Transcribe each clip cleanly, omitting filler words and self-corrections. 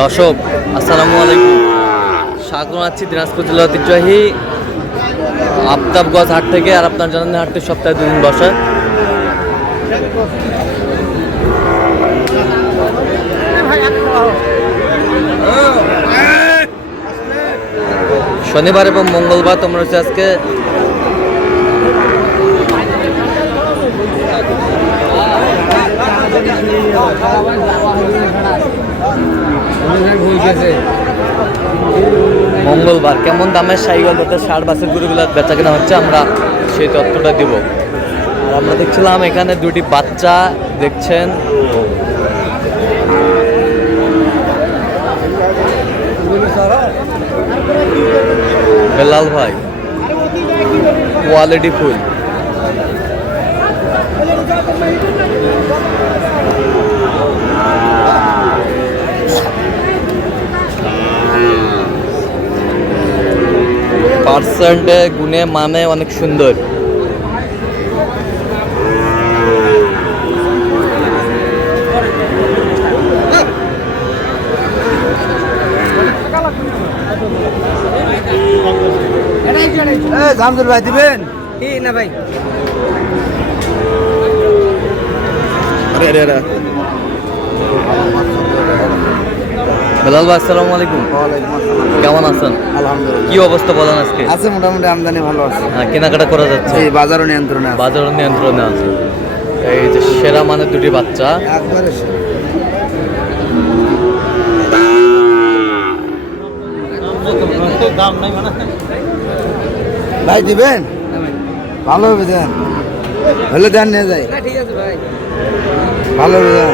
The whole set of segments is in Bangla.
দর্শক আসসালামু আলাইকুম, স্বাগত আছি দিনাজপুর জেলা ঐতিহ্যবাহী আফতাবগঞ্জ হাট থেকে। আর আপনার জানেন হাটটি সপ্তাহে 2 দিন বসে। শনিবার এবং মঙ্গলবার তোমরা হচ্ছে আজকে মঙ্গলবার কেমন দামের সাইকেল যাতে 60 বাসের গরুগুলো বেচা কেনা হচ্ছে, আমরা সেই তথ্যটা দিব। আর আমরা দেখছিলাম এখানে 2টি বাচ্চা দেখছেন, বেলাল ভাই কোয়ালিটি ফুল। পার্সেন্টে গুণে মানে অনেক সুন্দর। জামদুল ভাই দিবেন কি না ভাই? বেলাল ভাই আসসালামু আলাইকুম, কেমন আছেন? আলহামদুলিল্লাহ। কি অবস্থা বলেন আজকে? আছে মোটামুটি আমদানি ভালো আছে। হ্যাঁ, কেনাকাটা করা যাচ্ছে, এই বাজারও নিয়ন্ত্রণে আছে। বাজার নিয়ন্ত্রণে আছে। এই যে সেরা মানে 2টি বাচ্চা, একবারে ভাই দিবেন? ভালো হবে দেন, হলে দেন নিয়ে যাই। ঠিক আছে ভাই, ভালো হবে দেন।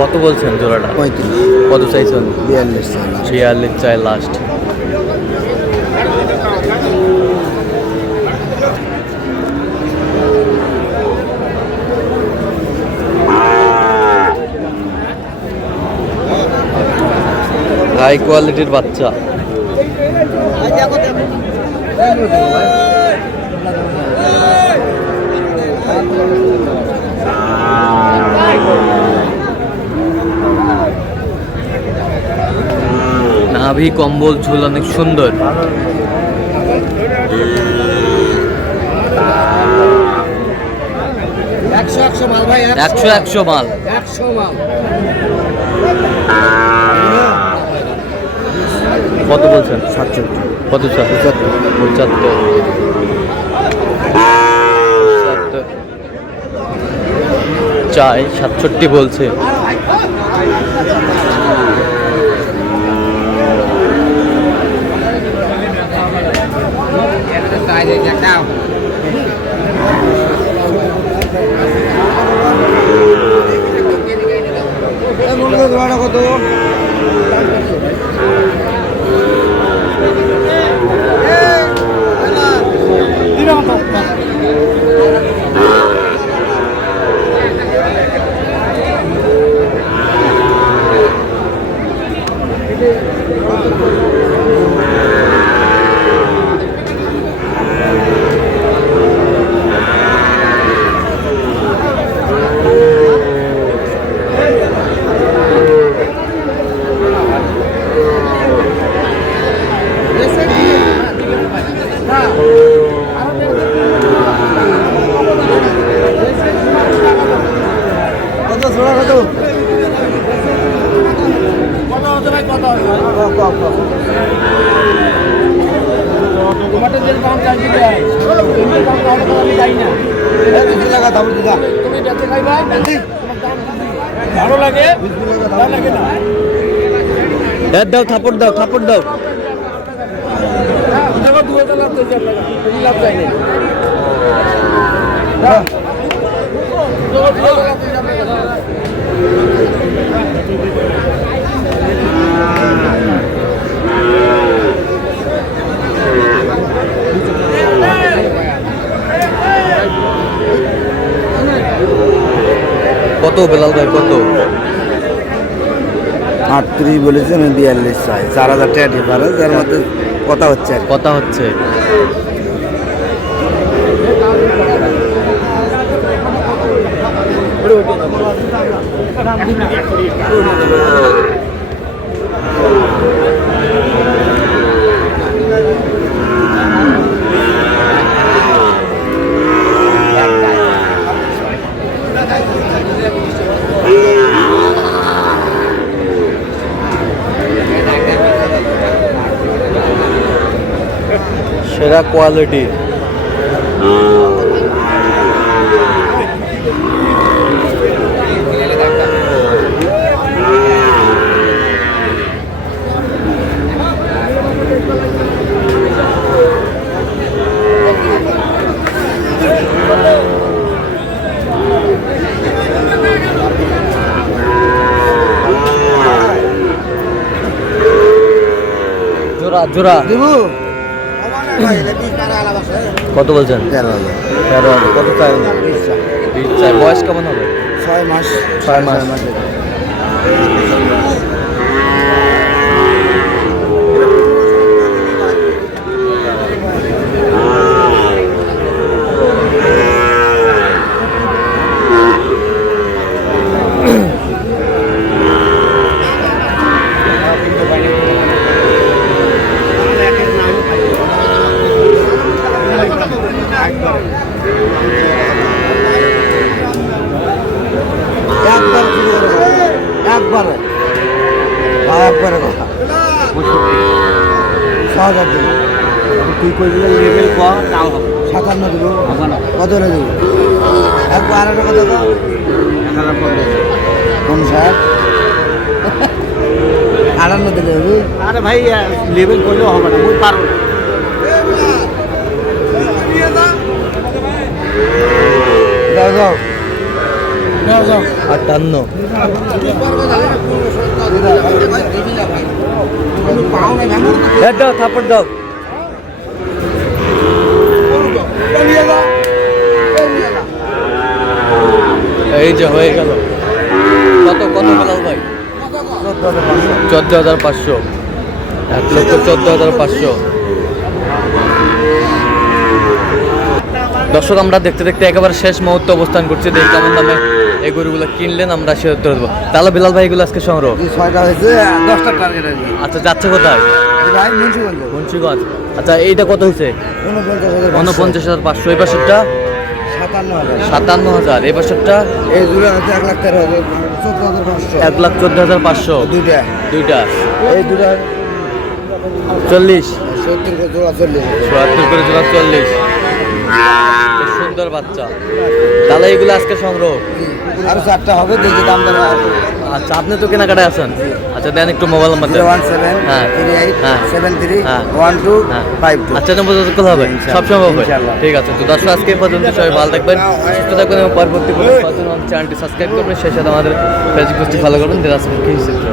কত বলছেন জোড়াটা? 35। কত চাইছেন? 42 চাই লাস্ট। হাই কোয়ালিটির বাচ্চা। নাভি কম্বল ঝুল অনেক সুন্দর। একশো মাল ভাই, 100 মাল। কত বলছেন? 67। কত? 75। চাই 67 বলছে। কত? দাও, থাপড় দাও। কত বেলাল ভাই কত? 38 বলেছে, আমি 42 চাই। 4000 টাকা ডিফারেন্স, এর মধ্যে কথা হচ্ছে আর কি। কথা হচ্ছে। সেরা কোয়ালিটি। জোড়া জোড়া দেবো কত বলছেন? 13,000 13,000। কত চাই? 20 চাই। বয়স কেমন হবে? 6 মাস 6 মাস। একবারে কথা 6,000 দেবো। তুই কই দিলে লেভেল কম তাও হবে 57 দেবো। হবে না কত হলে দেবো? একবার আর একটা কথা দাও। 50 58 দিলে হবে। আরে ভাই লেভেল করলেও হবে না মুই পারবো না। দাও দাও 58। দাও থাপড় দাও। এই যে হয়ে গেল। কত কত বেলাল ভাই? 14,500। 1,14,500। দর্শক আমরা দেখতে দেখতে একেবারে শেষ মুহূর্তে অবস্থান করছি। দেখি কেমন দামে এই গরুগুলো কিনলেন, আমরা সে উত্তর দেবো। তাহলে বিলাল ভাই এগুলো আজকে সংগ্রহ। 6টা হয়েছে 10টা টার্গেট আছে। আচ্ছা যাচ্ছে কোথায়? ভাই মুন্সিগঞ্জ মুন্সিগঞ্জ। আচ্ছা এইটা কত হয়েছে? 49,500 49,500। এই পাশেরটা 57,000 57,000। এই পাশেরটা এই জোড়া হচ্ছে 1,13,000 14,500 1,14,500। দুইটা দুইটা এই দুটা 40 70 করে জোড়া 40 ৭০ করে জোড়া 40। খুব সুন্দর বাচ্চা। তাহলে এগুলো আজকে সংগ্রহ। আর 4টা হবে দেখি দাম দর আচ্ছা আপনি তো কেনাকাটায় আছেন। আচ্ছা দেন একটু মোবাইল নাম্বার দেন। 017 হ্যাঁ। 38 হ্যাঁ। 73 হ্যাঁ। 12 হ্যাঁ। 52 আচ্ছা নম্বর যত হবে ইনশাআল্লাহ। সবসময় হবে। ইনশাআল্লাহ। ঠিক আছে তো দর্শক আজকে এই পর্যন্ত সবাই ভালো থাকবেন, সুস্থ থাকবেন এবং পরবর্তী চ্যানেলটি সাবস্ক্রাইব করবেন। সেই সাথে আমাদের ফেসবুক পেজটি ফলো করবেন। দিনাজপুর কৃষি চিত্র।